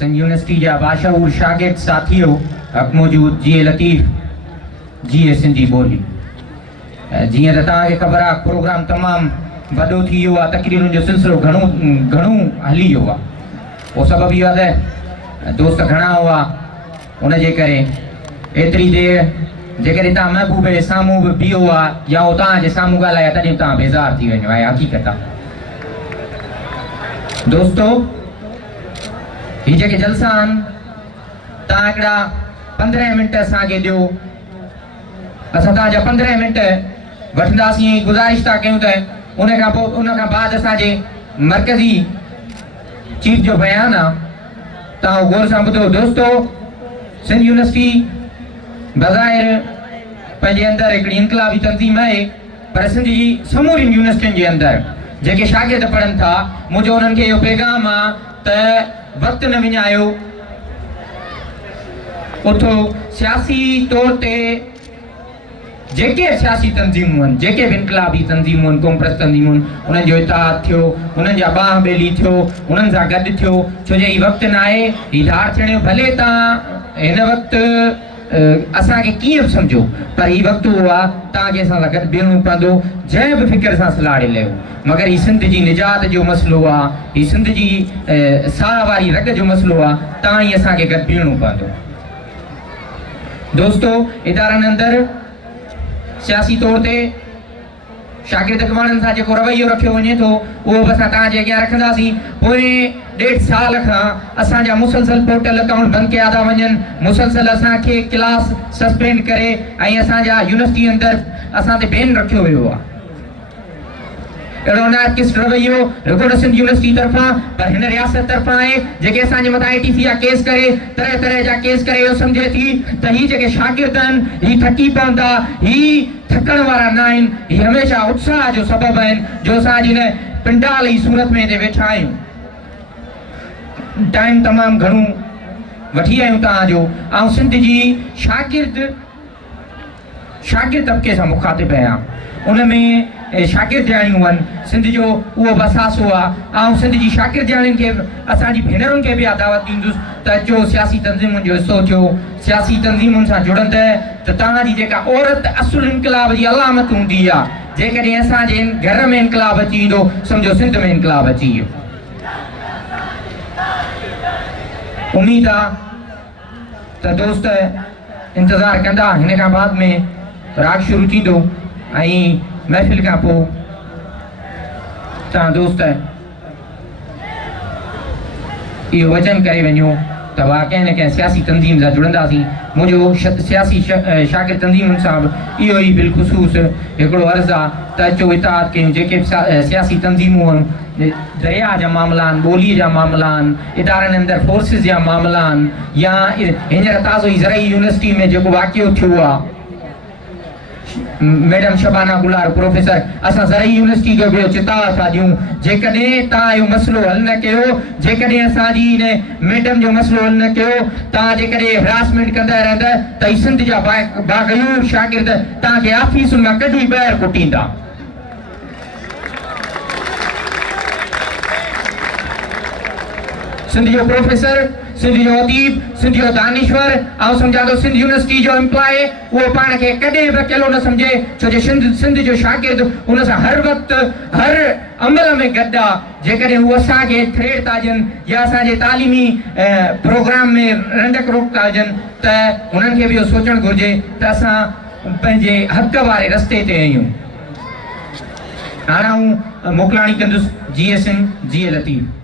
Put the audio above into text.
सिंध यूनिवर्सिटी जा बाशऊर शागिर्द साथियों मौजूद जी लतीफ़ जी सिंधी ॿोली जीअं त तव्हांखे ख़बर आहे प्रोग्राम तमामु वॾो थी वियो आहे तकरीरुनि जो सिलसिलो घणो हली वियो आहे उहो सबबु इहो आहे त दोस्त घणा हुआ उनजे करे एतिरी देरि जेकॾहिं तव्हां महबूब जे साम्हूं बि बीहो आहे या उहो तव्हांजे साम्हूं ॻाल्हाए तॾहिं तव्हां बेज़ार थी वञो आहे हक़ीक़त आहे दोस्तो ही जेके जलसा आहिनि तव्हां हिकिड़ा 15 मिंट असांखे ॾियो असां तव्हांजा 15 मिंट वठंदासीं गुज़ारिश था कयूं त उन खां बाद असांजे मरकज़ी चीफ जो बयान आहे तव्हां गौर सां ॿुधो दोस्तो सिंध यूनिवर्सिटी बज़ाहिर पंहिंजे अंदरि हिकिड़ी इनकलाबी तंज़ीम आहे पर सिंध जी समूरी यूनिवर्सिटियुनि जे अंदरि जेके शागिर्द पढ़नि था मुंहिंजो उन्हनि खे इहो पैगाम आहे त वक़्तु न विञायो उथो सियासी तौर ते जेके सियासी तंज़ीमूं आहिनि जेके बि इनकलाबी तंज़ीमूं आहिनि क़ौमप्रस्त तंज़ीमूं आहिनि उन्हनि जो इताद थियो उन्हनि जा बाह ॿेली थियो उन्हनि सां गॾु थियो छो जो हीउ वक़्तु न आहे हीउ धार थियण जो भले तव्हां हिन वक़्तु असांखे कीअं बि सम्झो पर हीउ वक़्तु उहो आहे तव्हांखे असां सां गॾु बीहणो पवंदो जंहिं बि फ़िक्र सां सलाह ॾियो मगर हीउ सिंध जी निजात जो मसइलो आहे हीउ सिंध जी साह वारी रग जो मसइलो आहे तव्हां ई असांखे गॾु बीहणो पवंदो दोस्तो इदारनि अंदरि सियासी तौर ते शागिर्द अॻवाननि सां जेको रवैयो रखियो वञे थो उहो बि असां तव्हांजे अॻियां रखंदासीं पोइ 1.5 साल खां असांजा मुसलसल पोर्टल अकाउंट बंदि कया था वञनि मुसलसल असांखे क्लास सस्पेंड करे ऐं असांजा यूनिवर्सिटी अंदरि असां ते बैन रखियो वियो आहे अहिड़ो नाकिस रवैयो रुॻो सिंध यूनिवर्सिटी तरफ़ां पर हिन रियासत तरफ़ां आहे जेके असांजे मथां ATC जा केस करे तरह तरह जा केस करे इहो सम्झे थी त हीअ जेके शागिर्द आहिनि हीअ थकी पवंदा हीअ थकण वारा न आहिनि हीअ हमेशह उत्साह जो सबबु आहिनि जो असां अॼु हिन पिंडाल जी सूरत में हिते वेठा आहियूं टाइम तमामु घणो वठी आहियूं तव्हांजो ऐं सिंध जी शागिर्द तबिके सां मुखातिब आहियां उन में शागिर्द ॼाणियूं आहिनि सिंध जो उहो बसासो आहे ऐं सिंध जी शागिर्द ॼाणियुनि खे असांजी भेनरुनि खे बि दावत ॾींदुसि त अचो सियासी तंज़ीमुनि जो हिसो थियो सियासी तंज़ीमुनि सां जुड़ंद त तव्हांजी जेका औरत असुल इनकलाब जी अलामत हूंदी आहे जेकॾहिं असांजे घर में इनकलाब अची वेंदो सम्झो सिंध में इनकलाब अची वियो उम्मीद आहे त दोस्त इंतज़ारु कंदा हिन खां बाद में राग शुरू थींदो ऐं महफ़िल खां पोइ तव्हां दोस्त इहो वचन करे वञो त कंहिं न कंहिं सियासी तंज़ीम सां जुड़ंदासीं मुंहिंजो सियासी शागिर्द तंज़ीमुनि सां बि इहो ई बिलख़ुसूस हिकिड़ो अर्ज़ु आहे त अचो इताद कयूं जेके सियासी तंज़ीमूं आहिनि दरिया जा मामला आहिनि ॿोलीअ जा मामला आहिनि इदारनि अंदरि फोर्सिस जा मामला आहिनि या हींअर ताज़ो ई ज़रई यूनिवर्सिटी में जेको वाक़ियो थियो आहे मैडम शबाना गुलार प्रोफेसर असां ज़रई यूनिवर्सिटी जो बि चिताव था ॾियूं जेकॾहिं तव्हां इहो मसइलो हल न कयो जेकॾहिं असांजी हिन मैडम जो मसइलो हल न कयो तव्हां जेकॾहिं हरासमेंट कंदा रहंदा त ही सिंध जा बाग़यूर शागिर्द तव्हांखे ऑफिसुनि मां कढी ॿाहिरि कुटींदा सिंध जो प्रोफेसर सिंध जो अदीब सिंध जो दानिश्वर ऐं सम्झा थो सिंध यूनिवर्सिटी जो एम्प्लॉय उहो पाण खे कॾहिं बि अकेलो न सम्झे छो जो सिंध जो शागिर्द उन सां हर वक़्तु हर अमल में गॾु आहे जेकॾहिं उहे असांखे थ्रेड था ॾियनि या असांजे तालीमी प्रोग्राम में रंडक रोक था ॾियनि त हुननि खे बि इहो सोचणु घुरिजे त असां पंहिंजे हक़ वारे रस्ते ते आहियूं हाणे आऊं मोकिलाणी कंदुसि जी सिंह जी लतीफ़